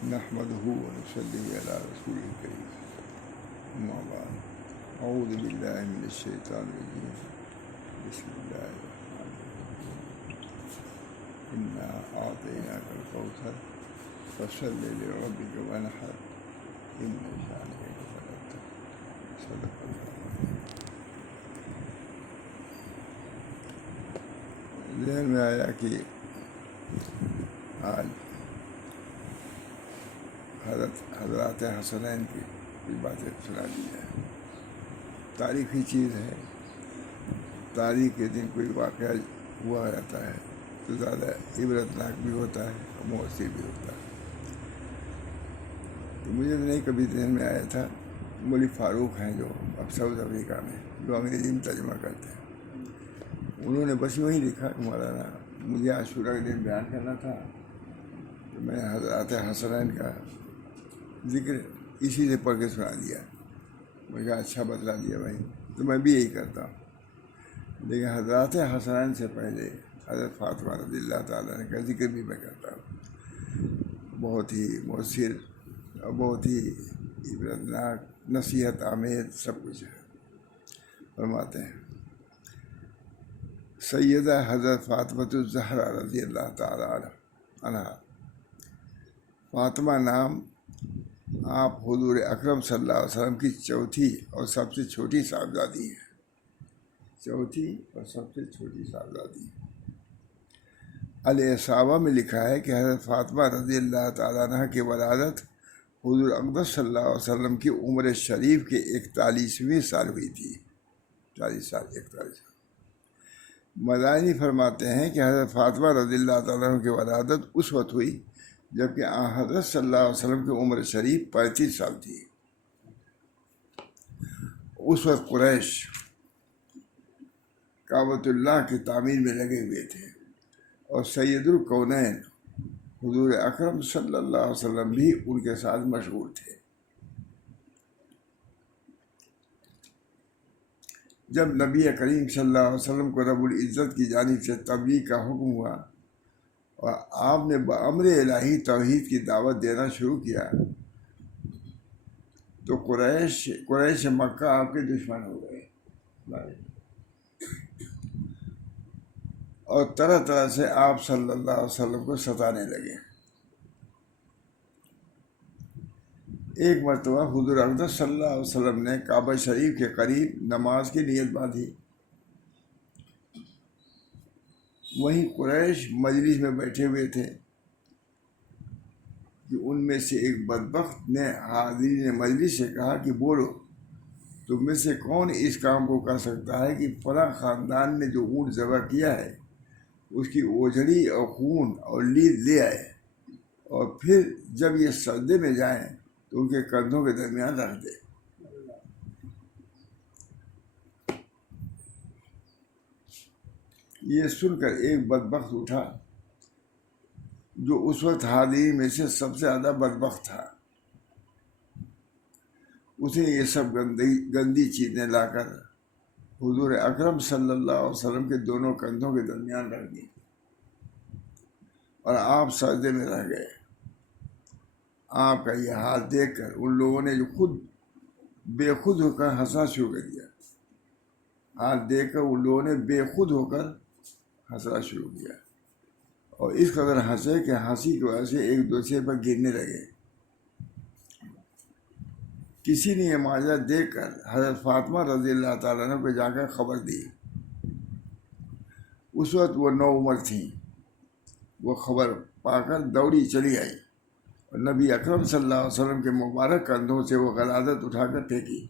نحمده ونصلي على رسوله الكريم أما بعد أعوذ بالله من الشيطان الرجيم بسم الله الرحمن الرحيم إنا أعطيناك الكوثر فصل لربك وانحر إن شانئك هو الأبتر صدق الله العظيم۔ ذہن میں آیا کہ آج حضرات حسنین کی کچھ باتیں سنا دی جائیں۔ تاریخی چیز ہے، تاریخ کے دن کوئی واقعہ ہوا رہتا ہے تو زیادہ عبرتناک بھی ہوتا ہے اور مؤثر بھی ہوتا ہے۔ تو مجھے تو نہیں کبھی ذہن میں آیا تھا، مولوی فاروق ہیں جو اب ساؤتھ افریقہ میں جو انگریزی میں ترجمہ کرتے ہیں، انہوں نے بس وہی لکھا کہ مولانا مجھے عاشورہ کے دن بیان کرنا تھا تو میں حضرات حسنین کا ذکر اسی سے پڑھ کے سنا دیا۔ میں کہا اچھا بتلا دیا بھائی، تو میں بھی یہی کرتا ہوں۔ لیکن حضرات حسنین سے پہلے حضرت فاطمہ رضی اللہ تعالیٰ عنہ کا ذکر بھی میں کرتا ہوں۔ بہت ہی مؤثر اور بہت ہی عبرتناک، نصیحت آمیز سب کچھ ہے۔ فرماتے ہیں سیدہ حضرت فاطمہ الزہرا رضی اللہ تعالیٰ عنہ، فاطمہ نام آپ حضور اکرم صلی اللہ علیہ وسلم کی چوتھی اور سب سے چھوٹی صاحبزادی ہیں۔ چوتھی اور سب سے چھوٹی صاحبزادی ہیں۔ الاصابہ میں لکھا ہے کہ حضرت فاطمہ رضی اللہ تعالیٰ عنہ کی ولادت حضور اقدس صلی اللہ علیہ وسلم کی عمر شریف کے 41ویں سال ہوئی تھی۔ 41 سال۔ مدانی فرماتے ہیں کہ حضرت فاطمہ رضی اللہ تعالیٰ عنہ کی ولادت اس وقت ہوئی جبکہ حضرت صلی اللہ علیہ وسلم کی عمر شریف 35 سال تھی۔ اس وقت قریش کعبۃ اللہ کی تعمیر میں لگے ہوئے تھے اور سید الکونین حضور اکرم صلی اللہ علیہ وسلم بھی ان کے ساتھ مشغول تھے۔ جب نبی کریم صلی اللہ علیہ وسلم کو رب العزت کی جانب سے تبلیغ کا حکم ہوا اور آپ نے بامر الہی توحید کی دعوت دینا شروع کیا تو قریش مکہ آپ کے دشمن ہو گئے اور طرح طرح سے آپ صلی اللہ علیہ وسلم کو ستانے لگے۔ ایک مرتبہ حضور اقدس صلی اللہ علیہ وسلم نے کعبہ شریف کے قریب نماز کی نیت باندھی۔ وہیں قریش مجلس میں بیٹھے ہوئے تھے کہ ان میں سے ایک بدبخت نے حاضرین مجلس سے کہا کہ بولو، تم میں سے کون اس کام کو کر سکتا ہے کہ فلاں خاندان نے جو اونٹ ذبح کیا ہے اس کی اوجھڑی اور خون اور لید لے آئے اور پھر جب یہ سجدے میں جائیں تو ان کے کندھوں کے درمیان رکھ دے۔ یہ سن کر ایک بدبخت اٹھا جو اس وقت حاضرین میں سے سب سے زیادہ بدبخت تھا۔ اسے یہ سب گندی چیزیں لا کر حضور اکرم صلی اللہ علیہ وسلم کے دونوں کندھوں کے درمیان رکھ دی اور آپ سجدے میں رہ گئے۔ آپ کا یہ حال دیکھ کر ان لوگوں نے جو بے خود ہو کر ہنسنا شروع کر دیا۔ حال دیکھ کر ان لوگوں نے بے خود ہو کر ہنسنا شروع کیا اور اس قدر ہنسے کہ ہنسی کی وجہ سے ایک دوسرے پر گرنے لگے۔ کسی نے یہ منظر دیکھ کر حضرت فاطمہ رضی اللہ تعالیٰ عنہ کو جا کر خبر دی۔ اس وقت وہ 9 عمر تھیں۔ وہ خبر پا کر دوڑی چلی آئی اور نبی اکرم صلی اللہ علیہ وسلم کے مبارک کندھوں سے وہ غلازت اٹھا کر پھینکی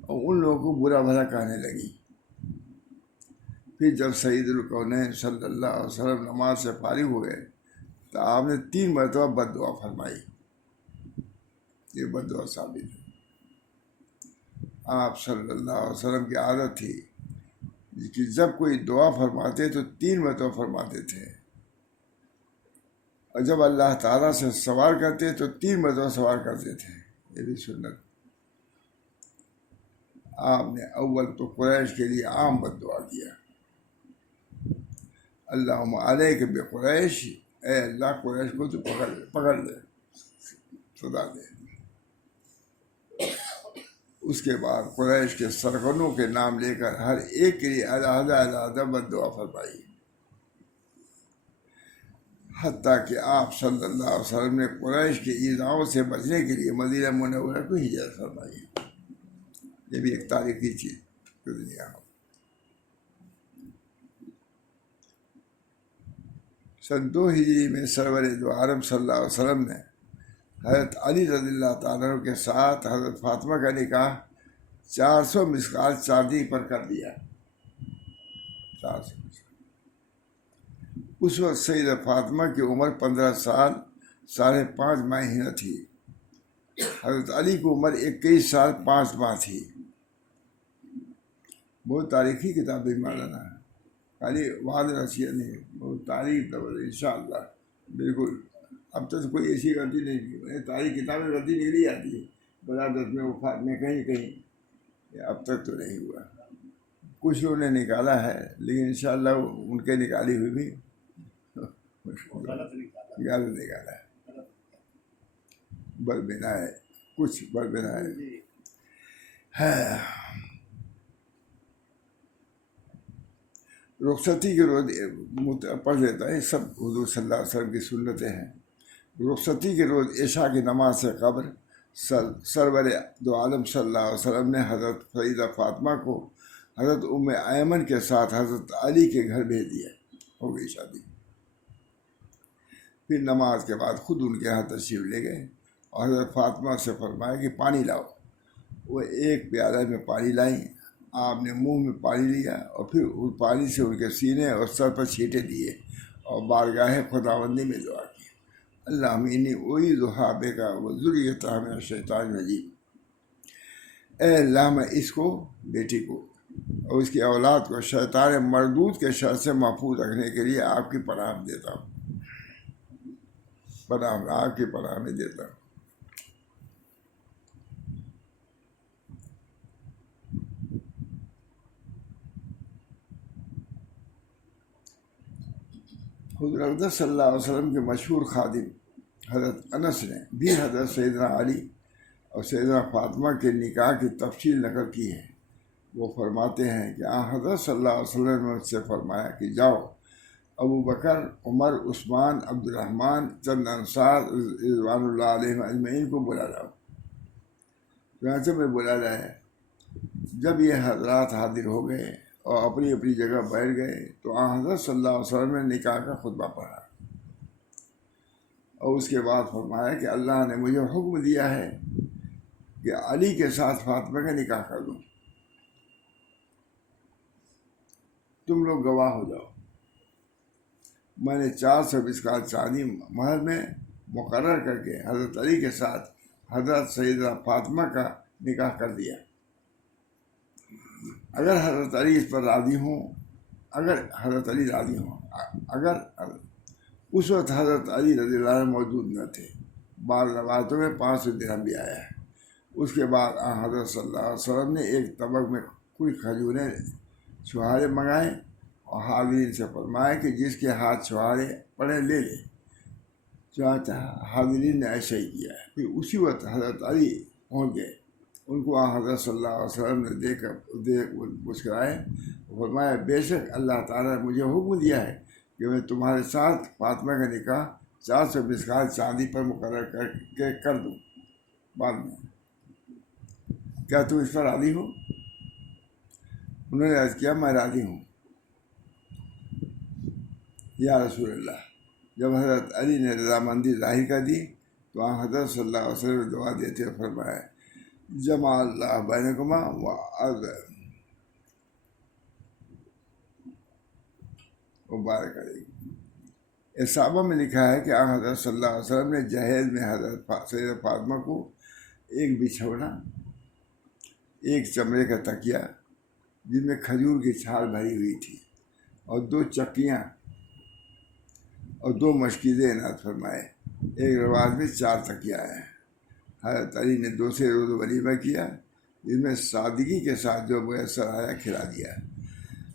اور ان لوگوں کو برا بھلا کہنے لگی۔ پھر جب سید الکونین صلی اللہ علیہ وسلم نماز سے فارغ ہو گئے تو آپ نے 3 مرتبہ بد دعا فرمائی۔ یہ بد دعا ثابت ہے۔ آپ صلی اللہ علیہ وسلم کی عادت تھی کہ جب کوئی دعا فرماتے تو 3 مرتبہ فرماتے تھے اور جب اللہ تعالیٰ سے سوال کرتے تو 3 مرتبہ سوال کرتے تھے۔ یہ بھی سنت۔ آپ نے اول تو قریش کے لیے عام بد دعا کیا، اللہم علیک بقریش، اے اللہ قریش کو تو پکڑ لے، سزا دے۔ اس کے بعد قریش کے سرغنوں کے نام لے کر ہر ایک کے لیے علیحدہ علیحدہ بد دعا فرمائی، حتیٰ کہ آپ صلی اللہ علیہ وسلم نے قریش کے ایذاؤں سے بچنے کے لیے مدینہ منورہ کو ہجرت فرمائی۔ یہ بھی ایک تاریخی چیز دنیا ہو۔ سن 2 ہجری میں سرور دو عالم صلی اللہ علیہ وسلم نے حضرت علی رضی اللہ تعالیٰ عنہ کے ساتھ حضرت فاطمہ کا نکاح 400 مسقال چاندی پر کر دیا۔ 400 اس وقت سیدہ فاطمہ کی عمر 15 سال 5.5 مہینہ تھی۔ حضرت علی کی عمر 21 سال 5 ماہ تھی۔ بہت تاریخی کتاب بھی مولانا ہے، خالی وعد رسیہ نہیں، بہت تاریخ انشاءاللہ بالکل۔ اب تک کوئی ایسی غلطی نہیں کی، تاریخ کتاب میں غلطی نکلی آتی ہے، برادت میں وفات میں کہیں اب تک تو نہیں ہوا۔ کچھ لوگوں نے نکالا ہے، لیکن انشاءاللہ ان کے نکالی ہوئی بھی غلط نکالا ہے، بربنا ہے، کچھ بربنا ہے۔ رخصتی کے روز پڑھ لیتا ہے، سب حضور صلی اللہ علیہ وسلم کی سنتیں ہیں۔ رخصتی کے روز عشاء کی نماز سے قبل سرور دو عالم صلی اللہ علیہ وسلم نے حضرت سیدہ فاطمہ کو حضرت ام ایمن کے ساتھ حضرت علی کے گھر بھیج دیا، ہو گئی شادی۔ پھر نماز کے بعد خود ان کے یہاں تشریف لے گئے اور حضرت فاطمہ سے فرمایا کہ پانی لاؤ۔ وہ ایک پیالہ میں پانی لائیں، آپ نے منہ میں پانی لیا اور پھر اس پانی سے ان کے سینے اور سر پر چھینٹے دیے اور بارگاہ خداوندی میں دعا کی، اللہم انی اعیذ بک و ذریتہ من الشیطان الرجیم۔ اے اللہ میں اس کو، بیٹی کو اور اس کی اولاد کو شیطان مردود کے شر سے محفوظ رکھنے کے لیے آپ کی پناہ دیتا ہوں، آپ کی پناہ میں دیتا ہوں۔ حضور اقدس صلی اللہ علیہ وسلم کے مشہور خادم حضرت انس نے بھی حضرت سیدنا علی اور سیدنا فاطمہ کے نکاح کی تفصیل نقل کی ہے۔ وہ فرماتے ہیں کہ حضرت صلی اللہ علیہ وسلم نے مجھ سے فرمایا کہ جاؤ ابو بکر، عمر، عثمان، عبد الرحمن، چند انصار رضوان اللہ علیہ اجمعین کو بلا لاؤ۔ چنانچہ میں بلا لایا۔ جب یہ حضرات حاضر ہو گئے اور اپنی اپنی جگہ بیٹھ گئے تو حضرت صلی اللہ علیہ وسلم نے نکاح کا خطبہ پڑھا اور اس کے بعد فرمایا کہ اللہ نے مجھے حکم دیا ہے کہ علی کے ساتھ فاطمہ کا نکاح کر دوں، تم لوگ گواہ ہو جاؤ۔ میں نے 400 مسقال چاندی مہر میں مقرر کر کے حضرت علی کے ساتھ حضرت سیدہ فاطمہ کا نکاح کر دیا۔ اگر حضرت علی اس پر راضی ہوں، اگر اس وقت حضرت علی رضی اللہ عنہ موجود نہ تھے۔ بعض روایتوں میں 500 درہم بھی آیا ہے۔ اس کے بعد حضرت صلی اللہ علیہ وسلم نے ایک طبق میں کچھ کھجوریں چھہارے منگائے اور حاضرین سے فرمایا کہ جس کے ہاتھ چھہارے پڑے لے لے۔ چنانچہ حاضرین نے ایسا ہی کیا۔ پھر اسی وقت حضرت علی پہنچ گئے، ان کو حضرت صلی اللہ علیہ وسلم نے دیکھ مسکرائے، فرمایا بے شک اللہ تعالیٰ نے مجھے حکم دیا ہے کہ میں تمہارے ساتھ فاطمہ کا نکاح 400 مسقال چاندی پر مقرر کر دوں بعد میں، کیا تم اس پر راضی ہو؟ انہوں نے عرض کیا میں راضی ہوں یا رسول اللہ۔ جب حضرت علی نے رضامندی ظاہر کر دی تو حضرت صلی اللہ علیہ وسلم نے دعا دیتے ہوئے فرمایا جمع اللہ بینکما مبارک علیہ۔ اصحابہ میں لکھا ہے کہ حضرت صلی اللہ علیہ وسلم نے جہیز میں حضرت سیدہ فاطمہ کو ایک بچھونا، ایک چمڑے کا تکیہ جن میں کھجور کی چھال بھری ہوئی تھی، اور 2 چکیاں اور 2 مشکیزیں عنایت فرمائے۔ ایک روایت میں 4 تکیہ ہیں۔ حضرت علی نے دوسرے روز ولیمہ کیا جس میں سادگی کے ساتھ جو میسر آیا کھلا دیا۔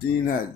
3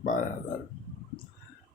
12,000।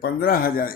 15,000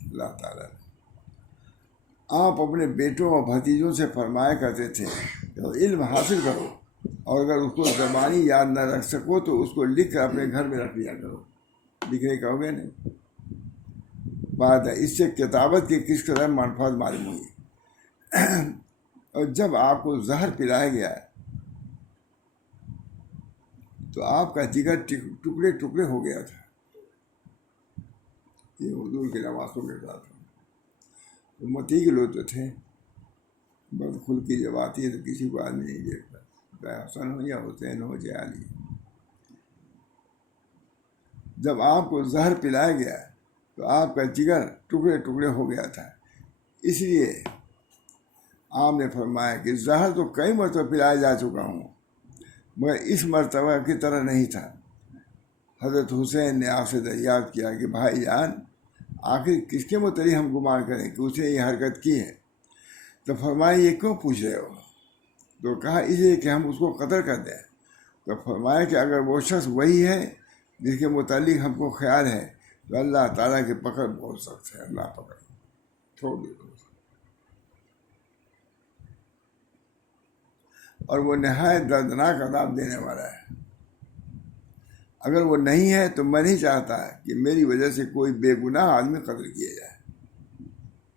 اللہ تعالیٰ نے آپ اپنے بیٹوں اور بھتیجوں سے فرمایا کرتے تھے کہ علم حاصل کرو، اور اگر اس کو زبانی یاد نہ رکھ سکو تو اس کو لکھ کر اپنے گھر میں رکھ لیا کرو۔ لکھنے کہو گے نہیں بات ہے، اس سے کتابت کی کس قدر منفعت معلوم ہوئی۔ اور جب آپ کو زہر پلایا گیا تو آپ کا جگر ٹکڑے ٹکڑے ہو گیا تھا۔ یہ حضور کے نوازوں کے ساتھ امتی کے لوگ تو تھے، بدخلقی جب آتی ہے تو کسی کو آدمی نہیں دیکھتا، چاہے حسن ہو یا حسین ہو یا علی۔ جب آپ کو زہر پلایا گیا تو آپ کا جگر ٹکڑے ٹکڑے ہو گیا تھا، اس لیے آپ نے فرمایا کہ زہر تو کئی مرتبہ پلایا جا چکا ہوں مگر اس مرتبہ کی طرح نہیں تھا۔ حضرت حسین نے آپ سے دریافت کیا کہ بھائی جان، آخر کس کے متعلق ہم گمان کریں کہ اس نے یہ حرکت کی ہے؟ تو فرمایا یہ کیوں پوچھ رہے ہو؟ تو کہا اس لیے کہ ہم اس کو قتل کر دیں۔ تو فرمایا کہ اگر وہ شخص وہی ہے جس کے متعلق ہم کو خیال ہے تو اللہ تعالیٰ کی پکڑ بہت سخت ہے، اللہ پکڑ چھوڑ دے، اور وہ نہایت دردناک عذاب دینے والا ہے۔ اگر وہ نہیں ہے تو میں نہیں چاہتا کہ میری وجہ سے کوئی بے گناہ آدمی قتل کیا جائے۔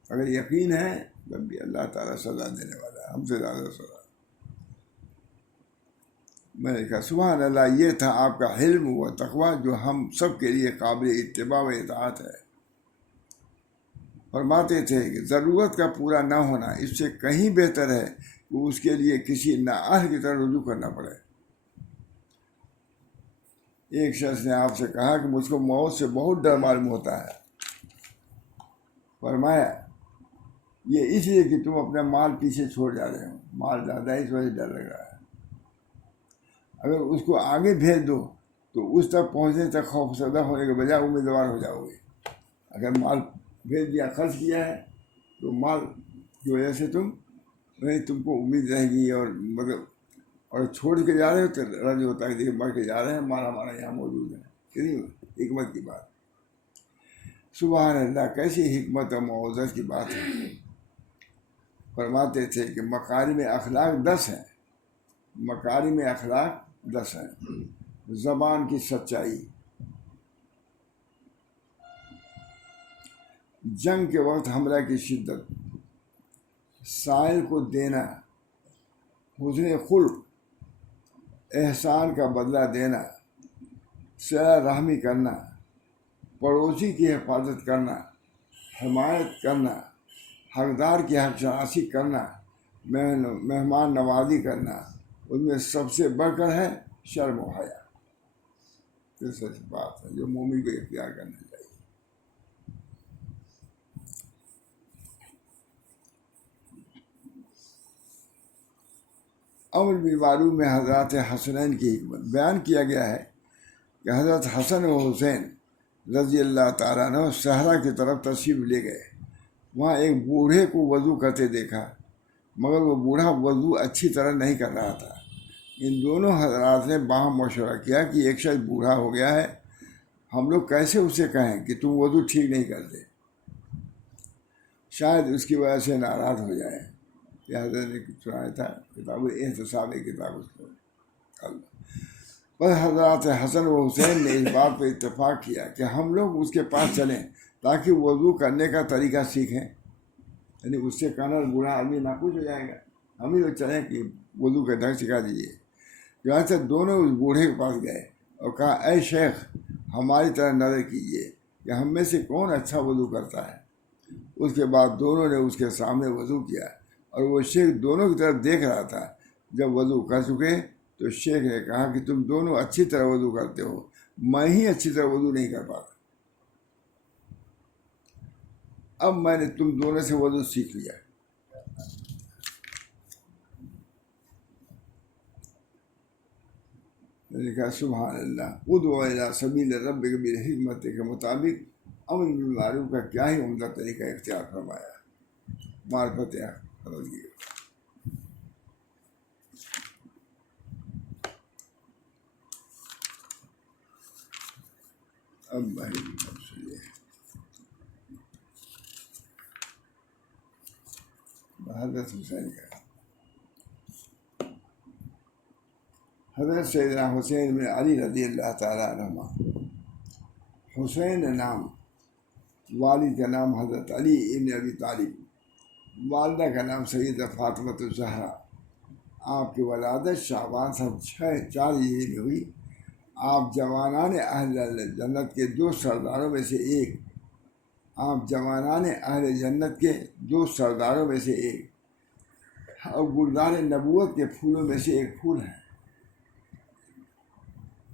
اگر یقین ہے تب بھی اللہ تعالیٰ سزا دینے والا ہے، ہم سے زیادہ سزا۔ میں نے کہا سبحان اللہ، یہ تھا آپ کا حلم و تقویٰ جو ہم سب کے لیے قابل اتباع و اطاعت ہے۔ فرماتے تھے کہ ضرورت کا پورا نہ ہونا اس سے کہیں بہتر ہے کہ اس کے لیے کسی نااہل کی طرح رجوع کرنا پڑے۔ ایک شخص نے آپ سے کہا کہ مجھ کو موت سے بہت ڈر معلوم ہوتا ہے۔ فرمایا یہ اس لیے کہ تم اپنا مال پیچھے چھوڑ جا رہے ہو، مال زیادہ ہے اس وجہ سے ڈر لگ رہا ہے۔ اگر اس کو آگے بھیج دو تو اس تک پہنچنے تک خوف زدہ ہونے کے بجائے امیدوار ہو جاؤ گے۔ اگر مال بھیج دیا، خرچ کیا ہے تو مال کی وجہ سے تم کو امید رہے گی، اور مگر اور چھوڑ کے جا رہے ہو تو رج ہوتا ہے کہ مر کے جا رہے ہیں، مال ہمارا یہاں موجود ہے۔ کتنی حکمت کی بات، سبحان اللہ، کیسی حکمت اور معوذت کی بات ہے۔ فرماتے تھے کہ مکارم اخلاق 10 ہیں، مکارم اخلاق 10 ہیں۔ زبان کی سچائی، جنگ کے وقت حملہ کی شدت، سائل کو دینا، حسن خلق، احسان کا بدلہ دینا، صلہ رحمی کرنا، پڑوسی کی حفاظت کرنا، حمایت کرنا، حقدار کی حق شناسی کرنا، مہمان نوازی کرنا، ان میں سب سے بڑھ کر ہے شرم و حیا۔ یہ سچ بات ہے جو مومن کو اختیار کرنا چاہیے۔ امر بالمعروف میں حضرات حسنین کی حکمت بیان کیا گیا ہے کہ حضرت حسن و حسین رضی اللہ تعالیٰ عنہ صحرا کی طرف تشریف لے گئے۔ وہاں ایک بوڑھے کو وضو کرتے دیکھا، مگر وہ بوڑھا وضو اچھی طرح نہیں کر رہا تھا۔ ان دونوں حضرات نے باہم مشورہ کیا کہ ایک شخص بوڑھا ہو گیا ہے، ہم لوگ کیسے اسے کہیں کہ تم وضو ٹھیک نہیں کرتے، شاید اس کی وجہ سے ناراض ہو جائے۔ یہ حضرت نے سنایا تھا، کتاب احتساب کتاب اس کو۔ پر حضرات حسن و حسین نے اس بات پہ اتفاق کیا کہ ہم لوگ اس کے پاس چلیں تاکہ وضو کرنے کا طریقہ سیکھیں۔ یعنی اس سے کہنا بوڑھا آدمی ناخوش ہو جائے گا، ہم ہی لوگ چلیں کہ وضو کا ڈھنگ سکھا دیجیے۔ جہاں سے دونوں اس بوڑھے کے پاس گئے اور کہا اے شیخ، ہماری طرح نظر کیجیے کہ ہم میں سے کون اچھا وضو کرتا ہے۔ اس کے بعد دونوں نے اس کے سامنے وضو کیا، اور وہ شیخ دونوں کی طرف دیکھ رہا تھا۔ جب وضو کر چکے تو شیخ نے کہا کہ تم دونوں اچھی طرح وضو کرتے ہو، میں ہی اچھی طرح وضو نہیں کر پاتا، اب میں نے تم دونوں سے وضو سیکھ لیا۔ میں نے کہا سبحان اللہ، ادعو الی سبیل ربک بالحکمت کے مطابق امر بالمعروف کا کیا ہی عمدہ طریقہ اختیار فرمایا، معرفت حضرت کی۔ اب بھائی حضرت حسین کا. حضرت سیدنا حسین بن علی رضی اللہ تعالیٰ عنہ. حسین نام، والد کا نام حضرت علی ابن ابی طالب، والدہ کا نام سیدہ فاطمہ الزہرا. آپ کی ولادت شعبان سن 4 میں ہوئی. آپ جوانان اہل جنت کے 2 سرداروں میں سے ایک. آپ جوانان اہل جنت کے 2 سرداروں میں سے ایک اور گلزار نبوت کے پھولوں میں سے ایک پھول ہیں.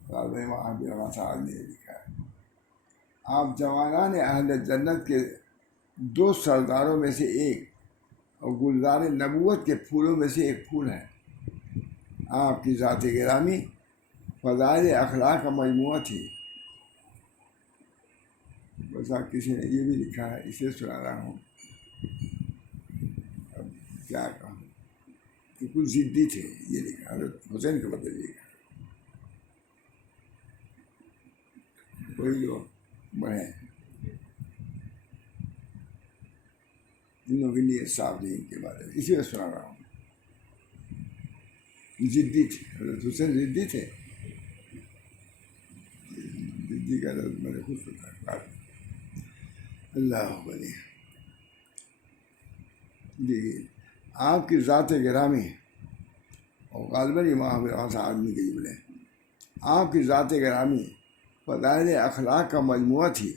وہاں بھی نے لکھا ہے آپ جوانان اہل جنت کے 2 سرداروں میں سے ایک اور گلزار نبوت کے پھولوں میں سے ایک پھول ہیں. آپ کی ذات گرامی فضائل اخلاق کا مجموعہ تھی. بس کسی نے یہ بھی لکھا ہے، اسے سنا رہا ہوں. اب کیا کہوں کہ کچھ ضدی تھے، یہ لکھا حضرت حسین کے بدلے لکھا. کوئی جو بڑھے ان کے لیے صاف نہیں کے بارے میں اسی میں سنا رہا ہوں. ضدی تھے حضرت حسین، ضدی تھے. ضدی کا لفظ میں نے خود سنا. اللہ بلی. دیکھیے آپ کی ذات گرامی اور غالباً امام آدمی کے جملے. آپ کی ذات گرامی فضائل اخلاق کا مجموعہ تھی.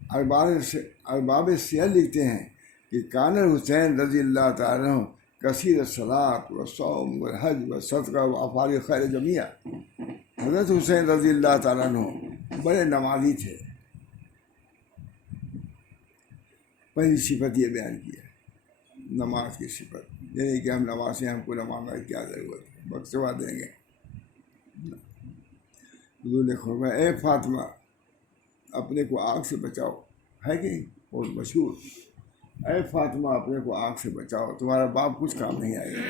ارباب سیر لکھتے ہیں کہ کان حسین رضی اللہ تعالیٰ عنہ کثیر الصلاۃ و صوم و حج و صدقہ و افعال خیر جمیعہ. حضرت حسین رضی اللہ تعالیٰ عنہ بڑے نمازی تھے. پہلی صفت یہ بیان کی ہے نماز کی صفت، یعنی کہ ہم نماز سے ہم کو نماز کی کیا ضرورت ہے، بخشوا دیں گے. حضور نے فرمایا اے فاطمہ اپنے کو آگ سے بچاؤ، ہے کہ بہت مشہور. اے فاطمہ اپنے کو آگ سے بچاؤ، تمہارا باپ کچھ کام نہیں آئے گا.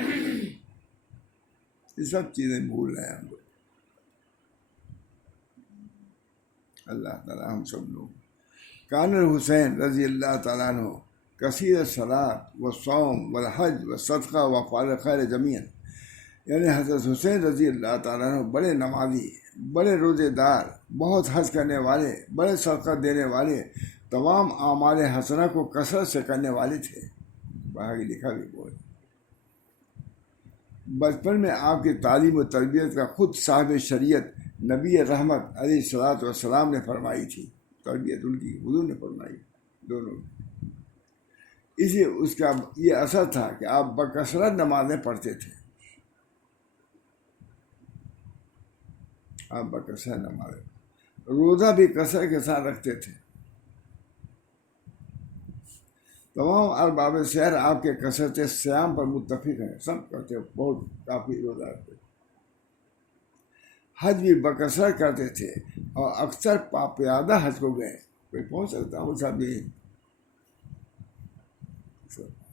یہ سب چیزیں بھول رہے ہیں ہم لوگ. اللہ تعالیٰ ہم سب لوگ. کان حسین رضی اللہ تعالیٰ عنہ کثیر الصلاۃ و صوم و حج و صدقہ و افعال خیر جمیعا. یعنی حضرت حسین رضی اللہ تعالیٰ عنہ بڑے نمازی، بڑے روزے دار، بہت حج کرنے والے، بڑے صدقہ دینے والے، تمام اعمال حسنہ کو کثرت سے کرنے والے تھے. باہر لکھا بھی بہت. بچپن میں آپ کی تعلیم و تربیت کا خود صاحب شریعت نبی رحمت علیہ الصلاۃ والسلام نے فرمائی تھی. تربیت ان کی حضور نے فرمائی دونوں. اس لیے اس کا یہ اثر تھا کہ آپ بکثرت نمازیں پڑھتے تھے. آپ بکثرت نمازیں، روزہ بھی کثرت کے ساتھ رکھتے تھے. تمام ارباب سیر آپ کے کثرت سیام پر متفق ہیں، سب کرتے بہت کافی روزہ رکھتے. حج بھی بکثرت کرتے تھے اور اکثر پیادہ حج کو گئے. کوئی پہنچ سکتا ہوں صاحب بھی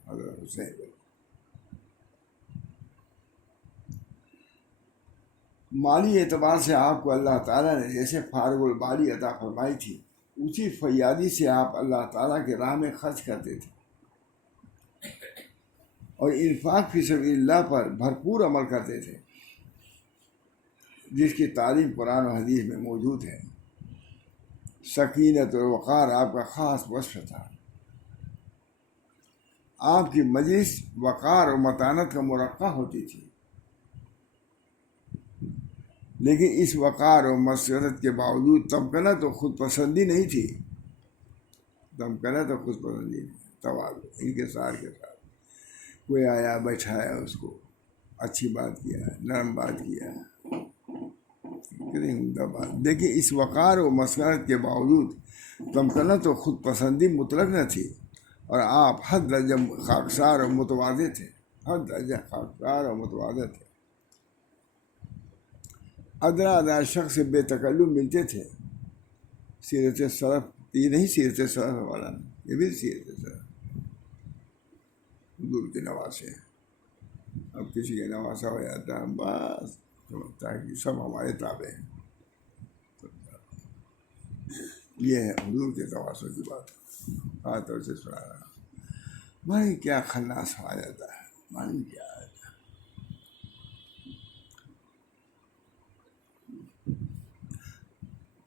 حضرت حسین. مالی اعتبار سے آپ کو اللہ تعالیٰ نے جیسے فارغ البالی عطا فرمائی تھی، اسی فیادی سے آپ اللہ تعالیٰ کے راہ میں خرچ کرتے تھے اور انفاق فی سبیل اللہ پر بھرپور عمل کرتے تھے، جس کی تعلیم قرآن و حدیث میں موجود ہے. سکینت و وقار آپ کا خاص وصف تھا. آپ کی مجلس وقار و متانت کا مرقع ہوتی تھی، لیکن اس وقار و مسرت کے باوجود تمکنت و خود پسندی نہیں تھی. تمکنت و خود پسندی نہیں، تواضع انکسار کے ساتھ. کوئی آیا بیٹھایا، اس کو اچھی بات کیا، نرم بات کیا، دیکھیں اس وقار و مسرت کے باوجود تمکنت و خود پسندی مطلق نہ تھی، اور آپ حد درجہ خاکسار اور متواضع تھے. حد درجہ خاکسار اور متواضع تھے. ادنا شخص سے بے تکلم ملتے تھے. سیرت سلف یہ نہیں، سیرت سلف والا نہیں، یہ بھی سیرت سلف حضور کے نواسے. اب کسی کے نواسا ہو جاتا ہے بس سمجھتا ہے کہ سب ہمارے تابع ہیں. یہ ہے حضور کے تواسوں کی بات. خاص طور سے سنا رہا بھائی کیا خناس آ جاتا ہے. معلوم کیا ہے؟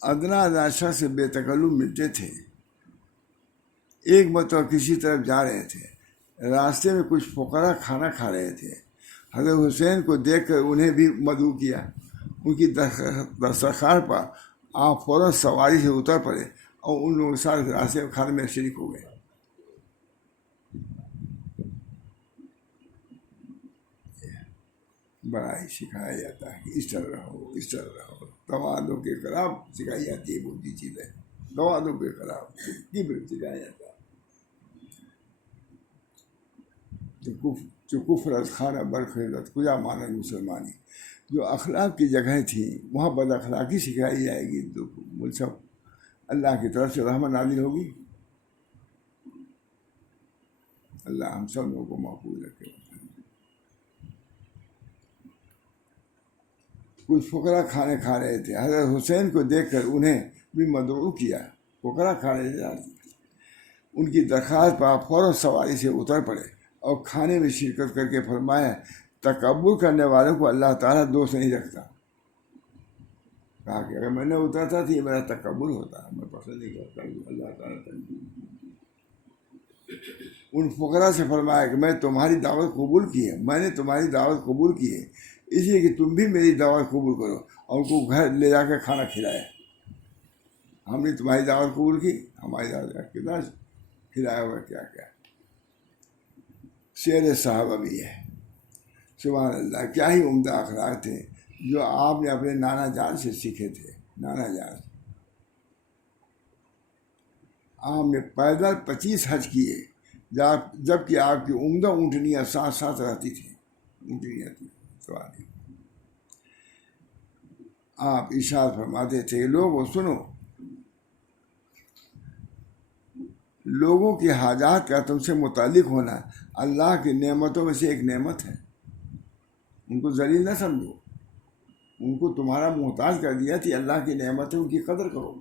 ادنا ادنا شخص سے بے تکلم ملتے تھے. ایک مرتبہ کسی طرف جا رہے تھے، راستے میں کچھ فقراء کھانا کھا رہے تھے. حضرت حسین کو دیکھ کر انہیں بھی مدعو کیا. ان کی دسترخوان پر آپ فوراً سواری سے اتر پڑے اور ان لوگوں کے ساتھ راستے میں کھانے میں شریک ہو گئے. بڑائی سکھایا جاتا ہے کہ اس طرح رہو، اس طرح رہو. توادو کے خلاف سکھائی جاتی ہے بہت سی چیزیں. توادو کے خلاف کبر سکھایا جاتا ہے. جو کفر از خانہ برخیزت کجا مانند مسلمانی، جو اخلاق کی جگہیں تھیں وہاں بد اخلاقی سکھائی جائے گی تو سب اللہ کی طرف سے رحمت نازل ہوگی. اللہ ہم سب لوگوں کو محفوظ رکھے. کچھ فقراء کھانے کھا رہے تھے. حضرت حسین کو دیکھ کر انہیں بھی مدعو کیا. فقراء کھا رہے تھے. ان کی درخواست پر آپ فوراً سواری سے اتر پڑے اور کھانے میں شرکت کر کے فرمایا تکبر کرنے والوں کو اللہ تعالیٰ دوست نہیں رکھتا. کہا کہ اگر میں نے اترتا تو یہ میرا تکبر ہوتا، میں پسند نہیں کرتا اللہ تعالیٰ تکبر. ان فقراء سے فرمایا کہ میں تمہاری دعوت قبول کی ہے، میں نے تمہاری دعوت قبول کی ہے اس لیے کہ تم بھی میری دعوت قبول کرو. اور ان کو گھر لے جا کے کھانا کھلایا. ہم نے تمہاری دعوت قبول کی، ہماری دعوت کتنا کھلایا ہوا کیا کیا. شعر صحابہ بھی ہے. سبحان اللہ، کیا ہی عمدہ اخلاق تھے جو آپ نے اپنے نانا جان سے سیکھے تھے. نانا جان آپ نے پیدل 25 حج کیے جب کہ آپ کی عمدہ اونٹنیاں ساتھ ساتھ رہتی تھیں. اونٹنیاں تھیں. آپ ارشاد فرماتے تھے لوگوں سنو، لوگوں کی حاجات کا تم سے متعلق ہونا اللہ کی نعمتوں میں سے ایک نعمت ہے. ان کو ذلیل نہ سمجھو، ان کو تمہارا محتاج کر دیا تھی. اللہ کی نعمتوں کی قدر کرو.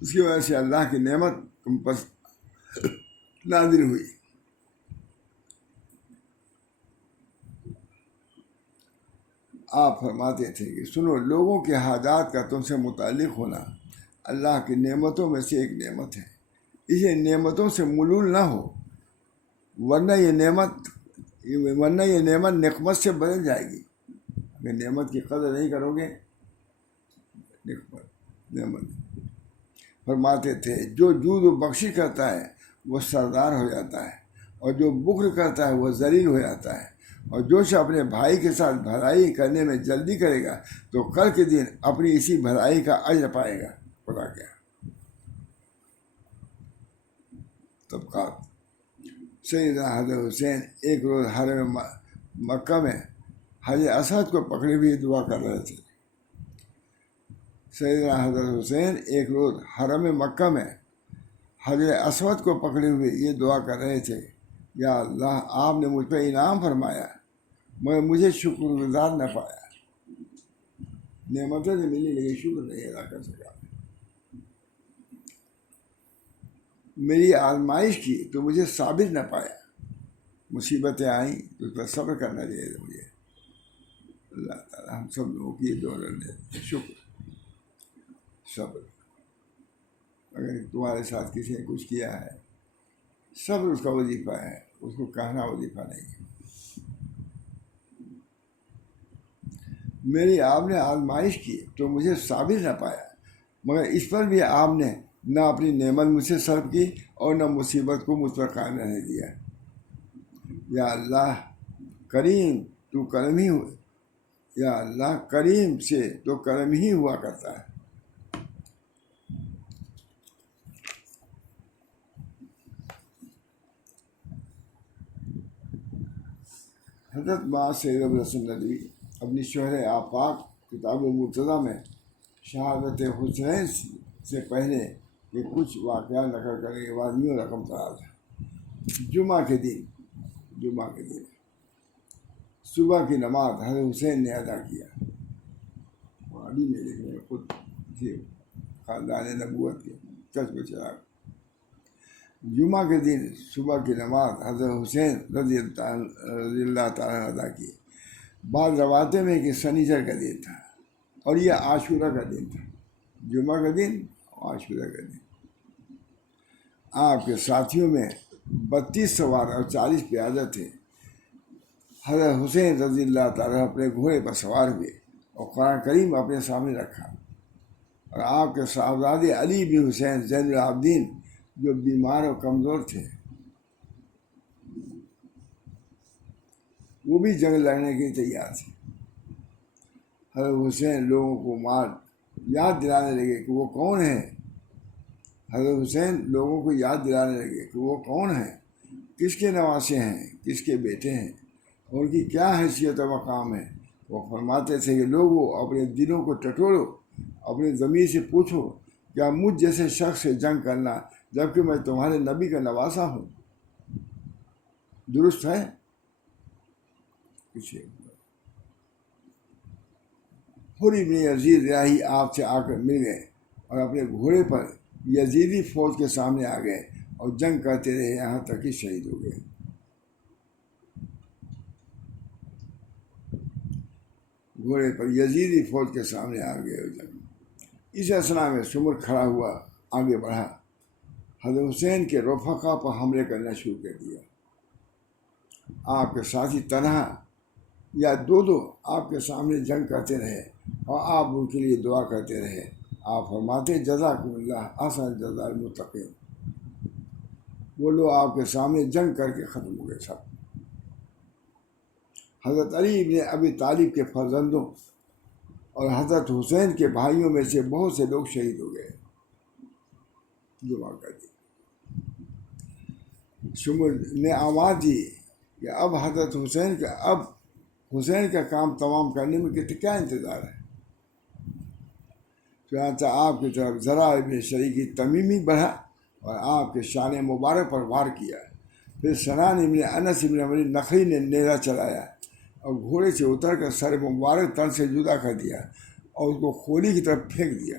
اس کی وجہ سے اللہ کی نعمت تم پر نازل ہوئی. آپ فرماتے تھے کہ سنو، لوگوں کے حاجات کا تم سے متعلق ہونا اللہ کی نعمتوں میں سے ایک نعمت ہے. اسے نعمتوں سے ملول نہ ہو، ورنہ یہ نعمت نقمت سے بدل جائے گی. اگر نعمت کی قدر نہیں کرو گے نعمت. فرماتے تھے جو جود و بخشی کرتا ہے وہ سردار ہو جاتا ہے، اور جو بخل کرتا ہے وہ ذلیل ہو جاتا ہے. اور جو شخص اپنے بھائی کے ساتھ بھلائی کرنے میں جلدی کرے گا تو کل کے دن اپنی اسی بھلائی کا اجر پائے گا. خدا کیا طبقات. سیدنا حضرت حسین ایک روز حرم مکہ میں حجر اسود کو پکڑے ہوئے دعا کر رہے تھے. سیدنا حضرت حسین ایک روز حرم مکہ میں حجر اسود کو پکڑے ہوئے یہ دعا کر رہے تھے یا اللہ آپ نے مجھ پہ انعام فرمایا مگر مجھے شکر گزار نہ پایا. نعمتیں تو ملی لیکن شکر نہیں ادا کر سکا. میری آزمائش کی تو مجھے ثابت نہ پایا. مصیبتیں آئیں تو اس پر صبر کرنا چاہیے مجھے. اللہ تعالیٰ ہم سب لوگوں کی دولت دے. شکر صبر. اگر تمہارے ساتھ کسی نے کچھ کیا ہے صبر اس کا وظیفہ ہے، اس کو کہنا وظیفہ نہیں ہے. میری آپ نے آزمائش کی تو مجھے ثابت نہ پایا مگر اس پر بھی آپ نے نہ اپنی نعمت مجھ سے صرف کی اور نہ مصیبت کو مجھ پر قائم رہنے دیا. یا اللہ کریم تو کرم ہی ہو، یا اللہ کریم سے تو کرم ہی ہوا کرتا ہے. حضرت معاذ سید الحسن ندوی اپنی شہر آفاق کتاب مرتضیٰ میں شہادت حسین سے پہلے یہ کچھ واقعات نقل کرنے کے بعد یوں رقم قرار ہے. جمعہ کے دن صبح کی نماز حضرت حسین نے ادا کیا. ابھی میرے میں خود تھے خاندان نبوت کے چشم چراغ. جمعہ کے دن صبح کی نماز حضرت حسین رضی اللہ تعالیٰ ادا کی۔ بعض روایتوں میں کہ سنیچر کا دن تھا اور یہ عاشورہ کا دن تھا، جمعہ کا دن عاشورہ کا دن۔ آپ کے ساتھیوں میں 32 سوار اور 40 پیادہ تھے۔ حضرت حسین رضی اللہ تعالیٰ اپنے گھوڑے پر سوار ہوئے اور قرآن کریم اپنے سامنے رکھا، اور آپ کے صاحبزادے علی بن حسین زین العابدین جو بیمار اور کمزور تھے وہ بھی جنگ لڑنے کے لیے تیار تھے۔ حضرت حسین لوگوں کو یاد دلانے لگے کہ وہ کون ہے۔ حضرت حسین لوگوں کو یاد دلانے لگے کہ وہ کون ہیں، کس کے نواسے ہیں، کس کے بیٹے ہیں، ان کی کیا حیثیت و مقام ہے۔ وہ فرماتے تھے کہ لوگوں اپنے دلوں کو ٹٹولو، اپنے ضمیر سے پوچھو کیا مجھ جیسے شخص سے جنگ کرنا جبکہ میں تمہارے نبی کا نواسا ہوں درست ہے؟ حر ابن یزید ریاحی آپ سے آ کر مل گئے اور اپنے گھوڑے پر یزیدی فوج کے سامنے آ گئے اور جنگ کرتے رہے یہاں تک کہ شہید ہو گئے۔ گھوڑے پر یزیدی فوج کے سامنے آ گئے اور جنگ۔ اس اثنا میں سمر کھڑا ہوا، آگے بڑھا، حضرت حسین کے رفقا پر حملے کرنا شروع کر دیا۔ آپ کے ساتھی تنہا یا دو آپ کے سامنے جنگ کرتے رہے اور آپ ان کے لیے دعا کرتے رہے۔ آپ فرماتے جزاکم اللہ احسن جزاء المتقین۔ وہ لوگ آپ کے سامنے جنگ کر کے ختم ہو گئے سب۔ حضرت علی ابن ابی طالب کے فرزندوں اور حضرت حسین کے بھائیوں میں سے بہت سے لوگ شہید ہو گئے۔ دعا کر دی۔ شمر نے آواز دی کہ اب حضرت حسین کا کام تمام کرنے میں کیا انتظار ہے۔ چنانچہ آپ کی طرف ذرا ابن شریک تمیمی بڑھا اور آپ کے شان مبارک پر وار کیا۔ پھر سنان ابن انس ابن عمر نخعی نے نیزہ چلایا اور گھوڑے سے اتر کر سر مبارک تن سے جدا کر دیا اور اس کو خوری کی طرف پھینک دیا۔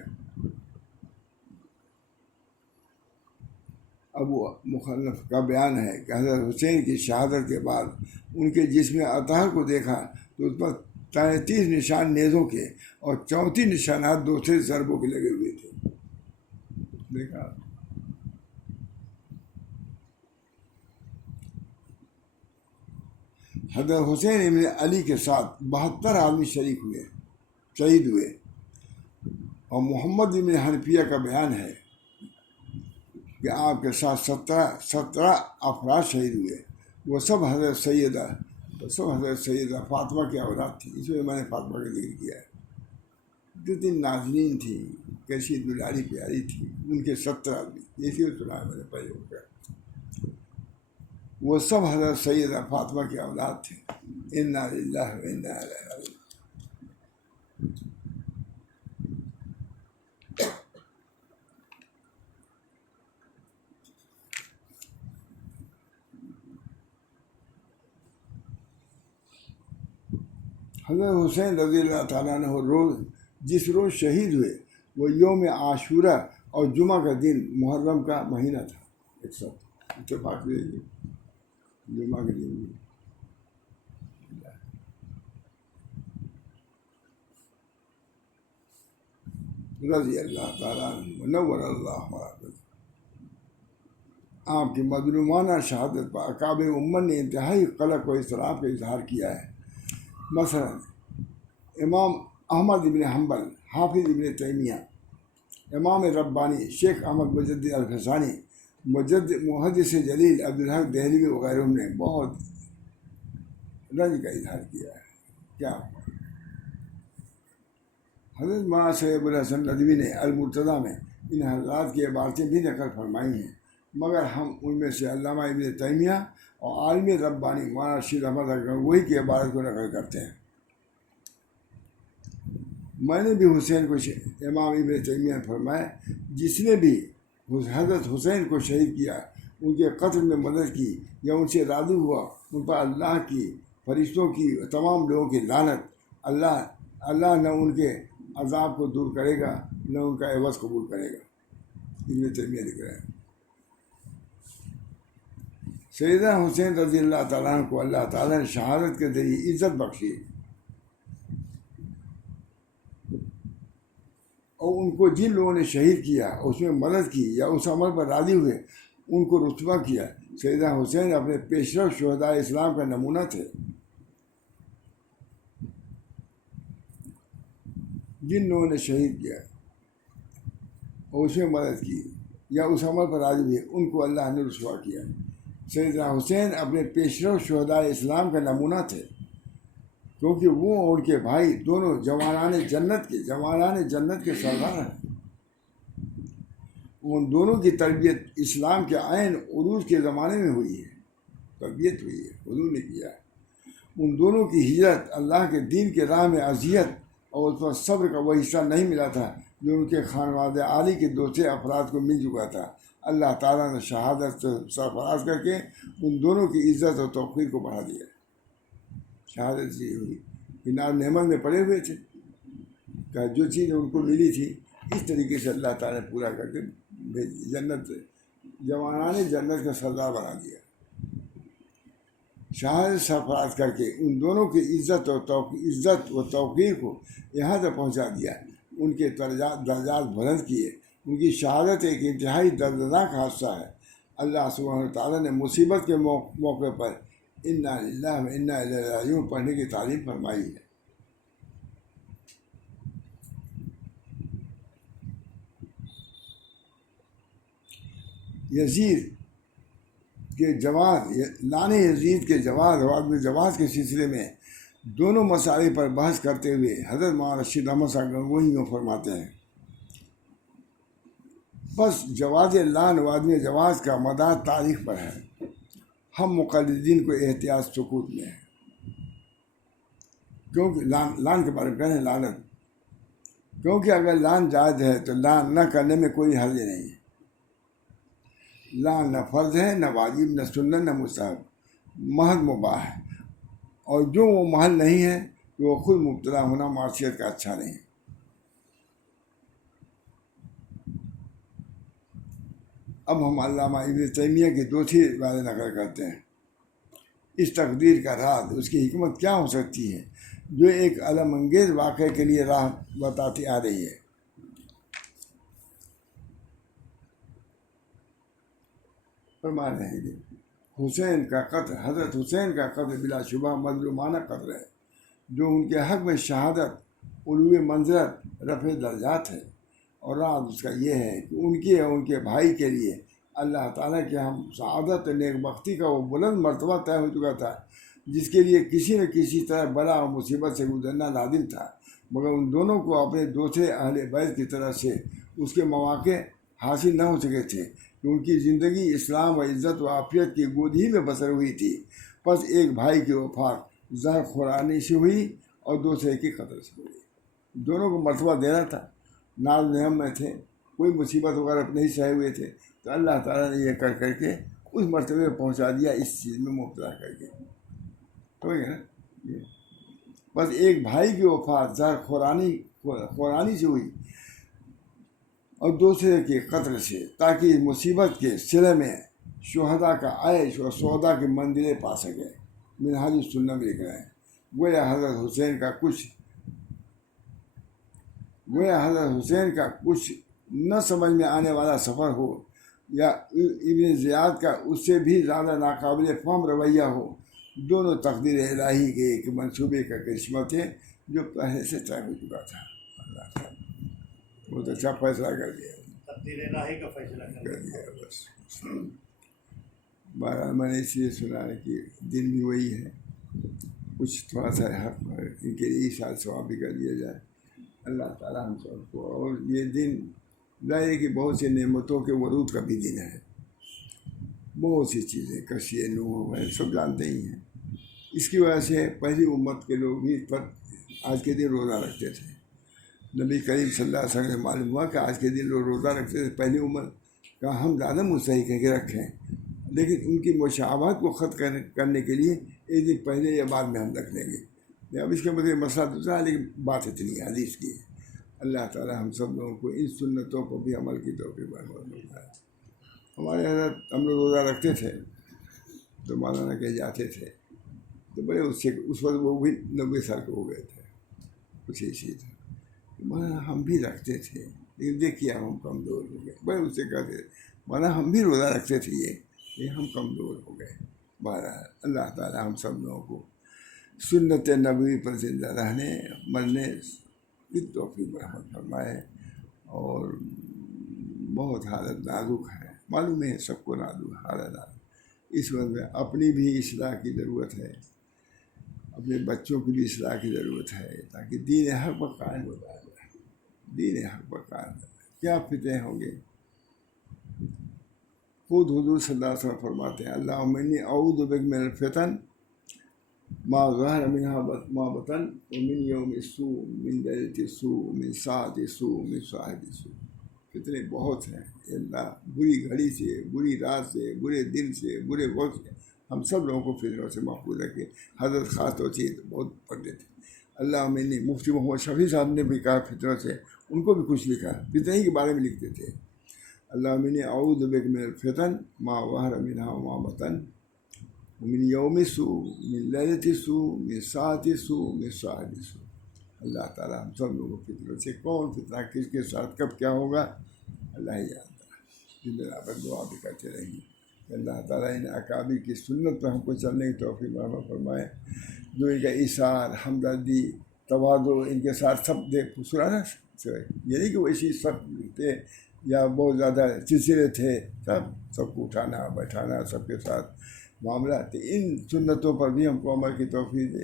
ابو مخلف کا بیان ہے کہ حضرت حسین کی شہادت کے بعد ان کے جسم اطہر کو دیکھا تو اس پر 33 نشان نیزوں کے اور 34 نشانات دوسرے ضربوں کے لگے ہوئے تھے۔ دیکھا حضرت حسین ابن علی کے ساتھ 72 آدمی شہید ہوئے، اور محمد ابن حنفیہ کا بیان ہے کہ آپ کے ساتھ 17 افراد شہید ہوئے۔ وہ سب حضرت سیدہ فاطمہ کی اولاد تھی۔ اس میں نے فاطمہ کا ذکر کیا ہے، کتنی نازنین تھی، کیسی دلاری پیاری تھی ان کے 17 آدمی، اسی کو سنا میں نے پہلے ہو گیا۔ وہ سب حضرت سیدہ فاطمہ کی اولاد تھے۔ انا للہ و انا الیہ راجعون۔ حضرت حسین رضی اللہ تعالیٰ عنہ جس روز شہید ہوئے وہ یوم عاشورہ اور جمعہ کا دن محرم کا مہینہ تھا۔ ایک ساتھ اتفاق لیجیے، جمعہ کے دن رضی اللہ تعالیٰ عنہ نور اللہ مراد۔ آپ کی مظلومانہ شہادت پر اکابر امت نے انتہائی قلق و اضطراب کا اظہار کیا ہے۔ مثلا امام احمد ابن حنبل، حافظ ابن تیمیہ، امام ربانی شیخ احمد مجدد الفسانی، محدث جلیل عبدالحق دہلوی وغیرہ نے بہت رنج کا اظہار کیا ہے۔ کیا حضرت مولانا سید الحسن ندوی نے المرتضیٰ میں ان حضرات کی عبارتیں بھی نقل فرمائی ہیں، مگر ہم ان میں سے علامہ ابن تیمیہ اور عالم ربانی مولانا رشید احمد گنگوہی کی عبارت کو نقل کرتے ہیں۔ میں نے بھی حسین کو امام ابن تیمیہ نے فرمایا جس نے بھی حضرت حسین کو شہید کیا، ان کے قتل میں مدد کی یا ان سے راضی ہوا، ان پر اللہ کی، فرشتوں کی، تمام لوگوں کی لعنت۔ اللہ نہ ان کے عذاب کو دور کرے گا نہ ان کا عوض قبول کرے گا۔ ابن تیمیہ لکھ رہے ہیں۔ سیدنا حسین رضی اللہ تعالیٰ عنہ کو اللہ تعالیٰ نے شہادت کے ذریعے عزت بخشی اور ان کو جن لوگوں نے شہید کیا اس میں مدد کی یا اس عمل پر راضی ہوئے ان کو رتبہ کیا۔ سیدنا حسین اپنے پیشرو شہداء اسلام کا نمونہ تھے۔ جن لوگوں نے شہید کیا اور اس میں مدد کی یا اس عمل پر راضی ہوئے ان کو اللہ نے رسوا کیا۔ سیدنا حسین اپنے پیشرو شہداء اسلام کا نمونہ تھے، کیونکہ وہ اور ان کے بھائی دونوں جوانان جنت کے سردار ہیں۔ ان دونوں کی تربیت اسلام کے عین عروج کے زمانے میں ہوئی ہے، تربیت ہوئی ہے، حضور نے کیا ہے۔ ان دونوں کی ہجرت اللہ کے دین کے راہ میں اذیت اور اس پر صبر کا وہ حصہ نہیں ملا تھا جو ان کے خانوادہ عالی کے دوسرے افراد کو مل چکا تھا۔ اللہ تعالیٰ نے شہادت سرفراز کر کے ان دونوں کی عزت اور توقیر کو بڑھا دیا۔ شہادت یہ ہوئی کہ نعمت میں پڑے ہوئے تھے کہ جو چیز ان کو ملی تھی اس طریقے سے اللہ تعالیٰ نے پورا کر کے جوانان جنت کا سردار بنا دیا۔ شہادت سرفراز کر کے ان دونوں کی عزت و توقیر کو یہاں تک پہنچا دیا، ان کے درجات بلند کیے۔ ان کی شہادت ایک انتہائی دردناک حادثہ ہے۔ اللہ سبحانہ وتعالیٰ نے مصیبت کے موقع پر انا للہ و انا الیہ راجعون پڑھنے کی تعلیم فرمائی ہے۔ یزید کے جواز لان یزید کے جواز اور عدم جواز کے سلسلے میں دونوں مسائل پر بحث کرتے ہوئے حضرت مولانا رشید احمد صاحب گنگوہی یوں فرماتے ہیں، بس جواز لان و عدم جواز کا مدار تاریخ پر ہے، ہم مقلدین کو احتیاط سکوت میں ہے۔ کیونکہ لان کے بارے میں کہنے لعنت، کیونکہ اگر لان جائز ہے تو لان نہ کرنے میں کوئی حرج نہیں ہے۔ لان نہ فرض ہے، نہ واجب، نہ سنت، نہ مستحب، محض مباح ہے، اور جو وہ محل نہیں ہے تو وہ خود مبتلا ہونا معصیت کا اچھا نہیں ہے۔ اب ہم علامہ ابن تیمیہ کی دوسری باتیں نقل کرتے ہیں۔ اس تقدیر کا راز، اس کی حکمت کیا ہو سکتی ہے جو ایک علم انگیز واقعے کے لیے راہ بتاتی آ رہی ہے۔ فرما رہے ہیں کہ حسین کا قتل، حضرت حسین کا قتل بلا شبہ مظلومانہ قتل ہے، جو ان کے حق میں شہادت، علو منزلت، رفع درجات ہے، اور راز اس کا یہ ہے کہ ان کے اور ان کے بھائی کے لیے اللہ تعالیٰ کے ہم سعادت و نیک بختی کا وہ بلند مرتبہ طے ہو چکا تھا جس کے لیے کسی نہ کسی طرح بلا اور مصیبت سے گزرنا لازم تھا، مگر ان دونوں کو اپنے دوسرے اہل بیت کی طرف سے اس کے مواقع حاصل نہ ہو سکے تھے کہ ان کی زندگی اسلام و عزت و عافیت کی گود ہی میں بسر ہوئی تھی۔ پس ایک بھائی کی وفات زہر خورانی سے ہوئی اور دوسرے کی قتل سے ہوئی۔ دونوں کو مرتبہ دینا تھا، ناز نعم میں تھے، کوئی مصیبت وغیرہ نہیں سہے ہوئے تھے، تو اللہ تعالیٰ نے یہ کر کے اس مرتبے پہ پہنچا دیا، اس چیز میں مبتلا کر کے۔ تو یہ نا بس ایک بھائی کی وفات زہر خورانی سے ہوئی اور دوسرے کے قتل سے، تاکہ مصیبت کے صلے میں شہداء کا عیش اور سودا کی منزلیں پا سکے۔ منہاج السنہ میں لکھ رہے ہیں، گویا حضرت حسین کا کچھ نہ سمجھ میں آنے والا سفر ہو، یا ابن زیاد کا اس سے بھی زیادہ ناقابل فہم رویہ ہو، دونوں تقدیر الہی کے ایک منصوبے کا کرشمہ تھے جو پہلے سے طے ہو چکا تھا۔ اللہ تعالیٰ بہت اچھا فیصلہ کر دیا، تقدیر الہی کا فیصلہ کر دیا بس۔ بہرحال میں نے اس لیے سنا ہے کہ دن بھی وہی ہے، کچھ تھوڑا سا حق پر ان کے لیے سال ثواب بھی کر دیا جائے۔ اللہ تعالیٰ ہم سب کو، اور یہ دن ظاہر ہے کہ بہت سی نعمتوں کے ورود کا بھی دن ہے، بہت سی چیزیں کشی نوح ہے، سب جانتے ہی ہیں۔ اس کی وجہ سے پہلی امت کے لوگ بھی اس پر آج کے دن روزہ رکھتے تھے۔ نبی کریم صلی اللہ علیہ وسلم نے معلوم ہوا کہ آج کے دن لوگ روزہ رکھتے تھے، پہلی امت کا ہم زیادہ مستحق ہے کہ رکھیں، لیکن ان کی مشابہت کو ختم کرنے کے لیے ایک دن پہلے یا بعد میں ہم رکھ لیں گے۔ اب اس کے مطلب مسئلہ دوسرا ہے، لیکن بات اتنی ہے حدیث کی ہے۔ اللہ تعالیٰ ہم سب لوگوں کو ان سنتوں کو بھی عمل کی توفیق عطا فرمائے۔ ہمارے حضرت ہم لوگ روزہ رکھتے تھے تو مولانا کے جاتے تھے تو بڑے اس وقت وہ بھی 90 سال کے ہو گئے تھے، کچھ ایسی تھا. مولانا ہم بھی رکھتے تھے لیکن دیکھیے ہم کمزور ہو گئے. بڑے اس سے کہتے تھے مولانا ہم بھی روزہ رکھتے تھے یہ ہم کمزور ہو گئے. بہرحال اللہ تعالیٰ ہم سب لوگوں کو سنت نبوی پر زندہ رہنے مرنے کی توفیق رحمت فرمائے. اور بہت حالت نازک ہے، معلوم ہے سب کو نازک حالت نازک. اس وقت میں اپنی بھی اصلاح کی ضرورت ہے، اپنے بچوں کی بھی اصلاح کی ضرورت ہے تاکہ دین حق پر قائم ہو جائے. دین حق پر قائم ہو جائے. کیا فتنے ہوں گے؟ خود حضور صلی اللہ علیہ وسلم فرماتے ہیں اللہم انی اعوذ بک من الفتن ما ظہر منها ما بطن ومن یوم السوء من لیلۃ السوء من ساعۃ السوء من صاحب السوء. فتنے بہت ہیں اللہ، بری گھڑی سے، بری رات سے، برے دن سے، برے وقت سے ہم سب لوگوں کو فتنوں سے محفوظ رکھے. حضرت خاص ہوتی ہے بہت پڑھتے تھے. اللہم انی، مفتی محمد شفیع صاحب نے بھی کہا فتنوں سے، ان کو بھی کچھ لکھا، فتنے ہی کے بارے میں لکھتے تھے. اللہم انی اعوذ بک من الفتن ما ظہر منها وما بطن ومن یوم السوء من لیلۃ السوء من ساعۃ السوء من صاحب السوء. اللہ تعالیٰ ہم سب لوگوں کو فتنوں سے، کون فتنہ کس کے ساتھ کب کیا ہوگا اللہ ہی جانتا ہے. زندہ پر دعا بھی کرتے رہیں. اللہ تعالیٰ ان اکابر کی سنت پر ہم کو چلنے کی توفیق عطا فرمائے. جو ان کا ایثار، ہمدردی، تواضع ان کے ساتھ سب سنانا، یہ نہیں کہ وہ اسی سخت تھے یا بہت زیادہ چلچلے تھے، سب کو اٹھانا بیٹھانا سب کے ساتھ معاملات. ان سنتوں پر بھی ہم کو عمل کی توفیق دے.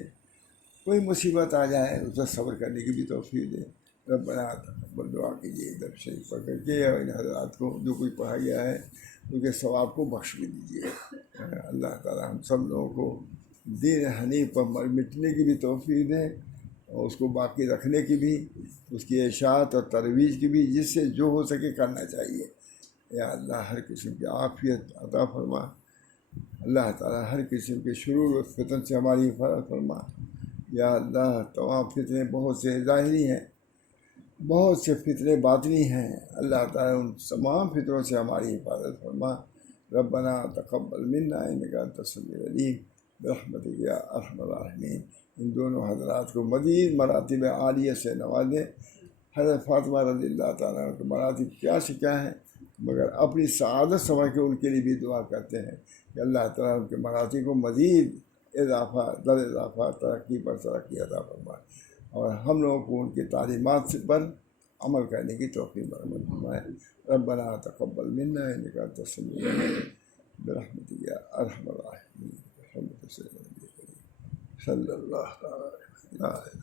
کوئی مصیبت آ جائے اس پر صبر کرنے کی بھی توفیق دے. ربنا تقبل، دعا کیجیے درس شریف پڑھ کر کے، اور ان حضرات کو جو کچھ پڑھا گیا ہے ان کے ثواب کو بخش بھی دیجیے. اللہ تعالیٰ ہم سب لوگوں کو دین حنیف پر مٹنے کی بھی توفیق دے، اور اس کو باقی رکھنے کی بھی، اس کی اشاعت اور ترویج کی بھی، جس سے جو ہو سکے کرنا چاہیے. یا اللہ ہر قسم کی عافیت عطا فرما. اللہ تعالیٰ ہر قسم کے شرور و فتن سے ہماری حفاظت فرما. یا اللہ تمام فتنے بہت سے ظاہری ہیں، بہت سے فتنے باطنی ہیں. اللہ تعالیٰ ان تمام فتنوں سے ہماری حفاظت فرما. ربنا تقبل منا انک انت السمیع العلیم برحمتک یا ارحم الراحمین. ان دونوں حضرات کو مزید مراتب عالیہ سے نوازے. حضرت فاطمہ رضی اللہ تعالیٰ عنہ کے مراتب کیا سے کیا ہیں، مگر اپنی سعادت سمجھ کے ان کے لیے بھی دعا کرتے ہیں کہ اللہ تعالیٰ ان کے مراتب کو مزید اضافہ در اضافہ ترقی پر ترقی عطا فرمائے، اور ہم لوگوں کو ان کی تعلیمات پر عمل کرنے کی توفیق فرمائے. ربنا تقبل منا انک انت السمیع العلیم برحمتک یا ارحم الراحمین. صلی اللہ تعالی علیہ وسلم.